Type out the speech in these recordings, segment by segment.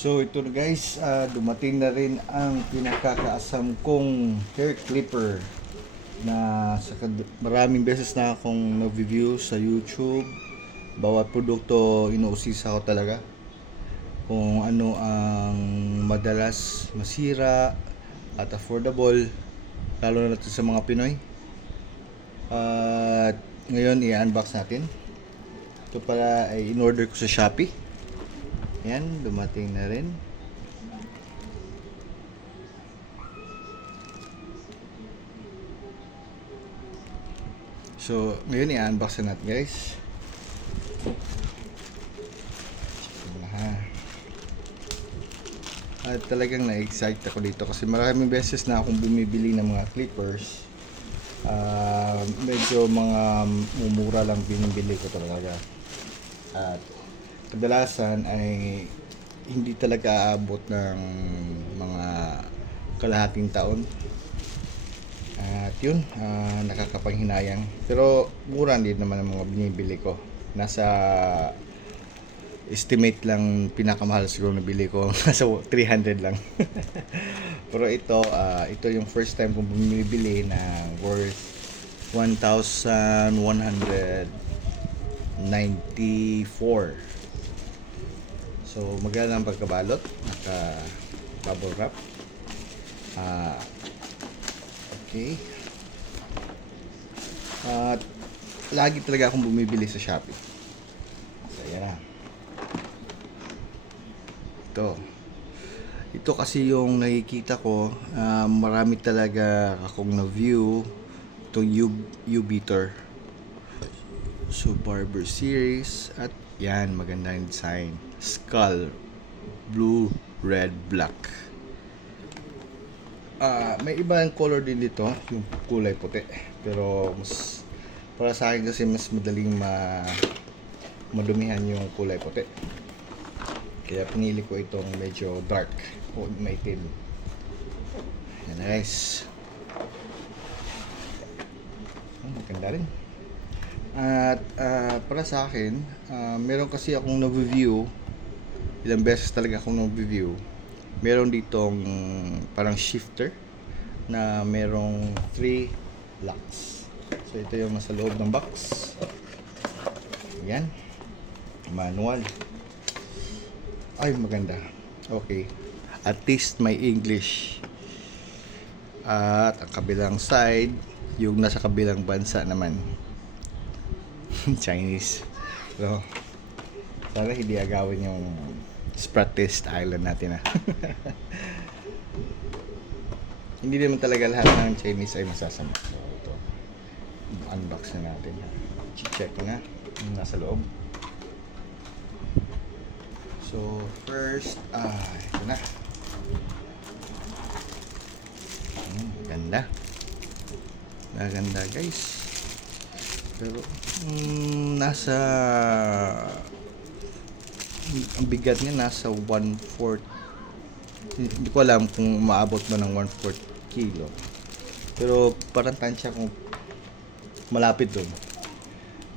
So ito na guys, dumating na rin ang pinakakaasam kong hair clipper na maraming beses na akong nag-review sa YouTube. Bawat produkto inuusisa ko talaga kung ano ang madalas masira at affordable, lalo na natin sa mga Pinoy. At ngayon i-unbox natin. Ito pala ay in-order ko sa Shopee. Yan, dumating na rin. So, ngayon i-unbox na natin guys. At talagang na-excite ako dito kasi maraming beses na akong bumibili ng mga clippers. Medyo mga mumura lang binibili ko talaga. At kadalasan ay hindi talaga aabot ng mga kalahating taon. At yun, nakakapanghinayang. Pero mura din naman ang mga binibili ko. Nasa estimate lang, pinakamahal siguro na bili ko. Nasa 300 lang. Pero ito yung first time kong bumibili na worth 1,194. So maganda ang pagkabalot, naka bubble wrap. Okay. At lagi talaga akong bumibili sa Shopee. So yan na. Ito kasi yung nakikita ko, marami talaga akong na-view itong U-Beater. So barber series at yan, maganda yung design. Skull, blue, red, black. May ibang color din dito, yung kulay puti. Pero mas para sa akin kasi mas madaling madumihan yung kulay puti. Kaya pinili ko itong medyo dark o maitim. Yan guys. Maganda rin. At para sa akin, meron kasi akong na-review. Ilang beses talaga akong na-review. Meron ditong parang shifter na merong 3 locks. So ito yung nasa loob ng box. Yan. Manual. Ay, maganda. Okay. At least may English. At ang kabilang side, yung nasa kabilang bansa naman. Chinese. So, sana hindi agawin yung Spratist Island natin Hindi naman talaga lahat ng Chinese ay masasama. So, ito. Unbox na natin. Check nga yung nasa loob. So, first, ito na. Ganda. Maganda guys. Pero, ang bigat niya nasa 1/4. Hindi ko alam kung maabot mo ng 1/4 kilo. Pero parang tansya kung malapit doon.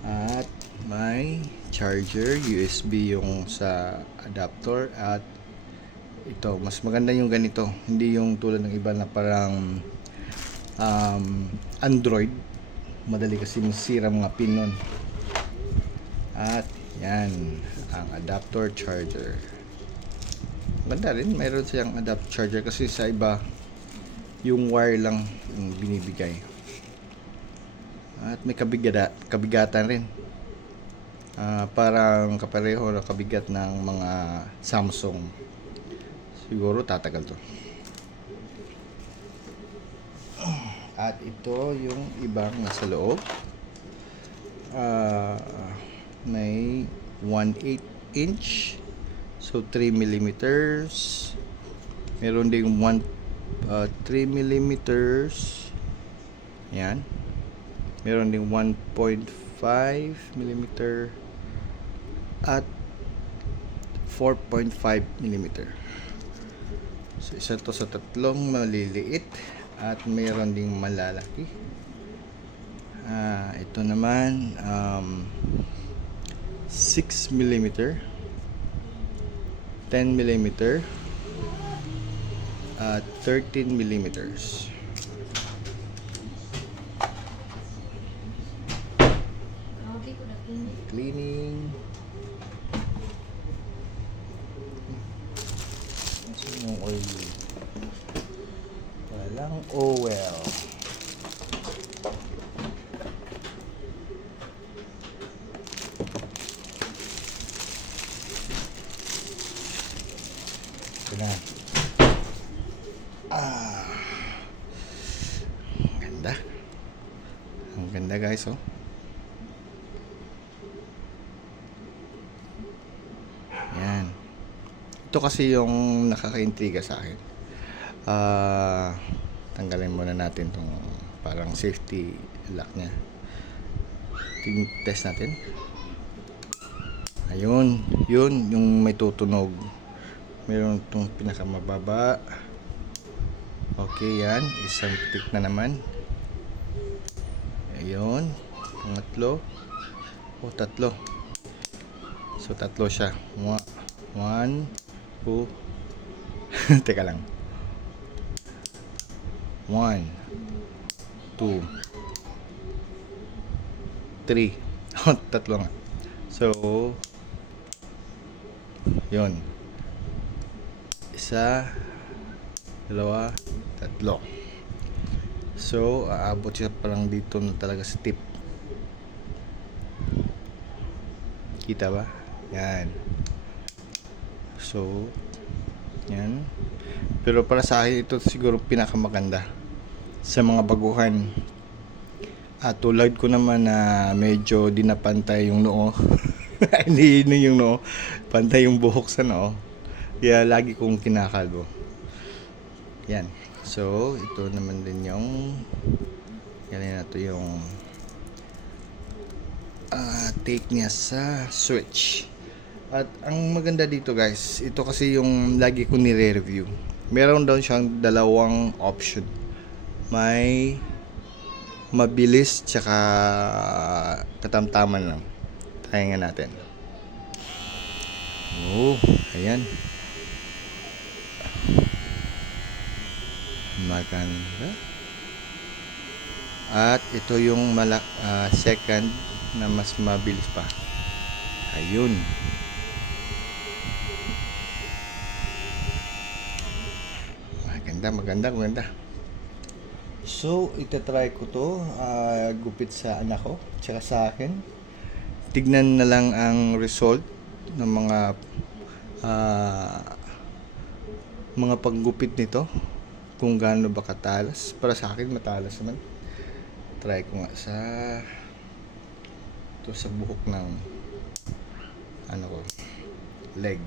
At may charger, USB yung sa adapter. At ito, mas maganda yung ganito. Hindi yung tulad ng iba na parang Android. Madali kasi masira mga pin nun. At yan, ang adapter charger. Ganda rin, mayroon siyang adapter charger kasi sa iba yung wire lang yung binibigay. At may kabigatan rin. Parang kapareho na kabigat ng mga Samsung. Siguro tatagal to. At ito yung ibang nasa loob. May 1/8 inch. So 3 millimeters. Meron ding 3 millimeters. Yan. Meron ding 1.5 millimeter at 4.5 millimeter. So isa to sa tatlong maliliit at mayroon ding malalaki. Ito naman 6 millimeter 10 millimeter at 13 millimeters. Cleaning. Yung oil. Walang oil. Ito na. Ganda. Ang ganda guys, oh. Yan. Ito kasi yung nakaka-intriga sa akin. Tanggalin muna natin tong parang safety lock niya. Test natin. Ayun, yun yung may tutunog. Meron itong pinakamababa. Okay, yan. Isang tick na naman. Ayun. Pangatlo. O, tatlo. So, tatlo siya. 1, 2. Teka lang. 1, 2, 3. Tatlo nga. So, yun. Isa, dalawa, tatlo. So, aabot siya parang dito na talaga sa tip. Kita ba? Yan. So, yan. Pero para sa akin, ito siguro pinakamaganda sa mga baguhan. At tulad ko naman na medyo di napantay yung noo. Hindi yung noo. Pantay yung buhok sa noo. Kaya lagi kong kinakalbo. Yan. So, ito naman din yung yan na ito yung take niya sa switch. At ang maganda dito guys, ito kasi yung lagi ko nire-review. Meron daw siyang dalawang option. May mabilis tsaka katamtaman lang. Try nga natin. Oh, ayan. Maganda. At ito yung second na mas mabilis pa. Ayun. Maganda. So, itatry ko to gupit sa anak ko tsaka sa akin. Tignan na lang ang result ng mga paggupit nito, kung gaano ba katalas. Para sa akin matalas naman. Try ko nga sa buhok ng leg.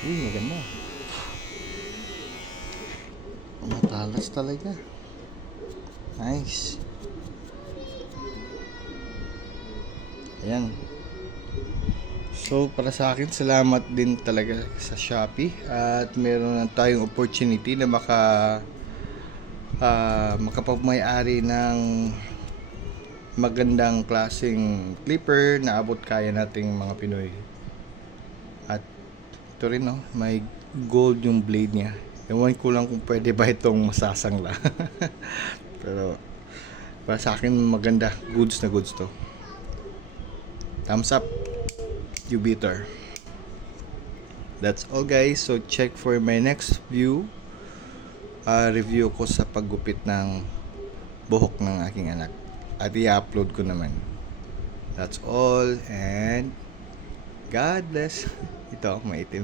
Uy, maganda. Matalas talaga. Nice. Ayan. So, para sa akin, salamat din talaga sa Shopee. At meron na tayong opportunity na makapagmay-ari ng magandang klaseng clipper na abot kaya nating mga Pinoy. At ito rin, no, may gold yung blade niya. Ewan ko lang kung pwede ba itong masasangla. Pero para sa akin maganda, goods na goods to. Thumbs up, you beater. That's all guys. So check for my next review ko sa paggupit ng buhok ng aking anak. At i-upload ko naman. That's all and God bless. Ito, maitim.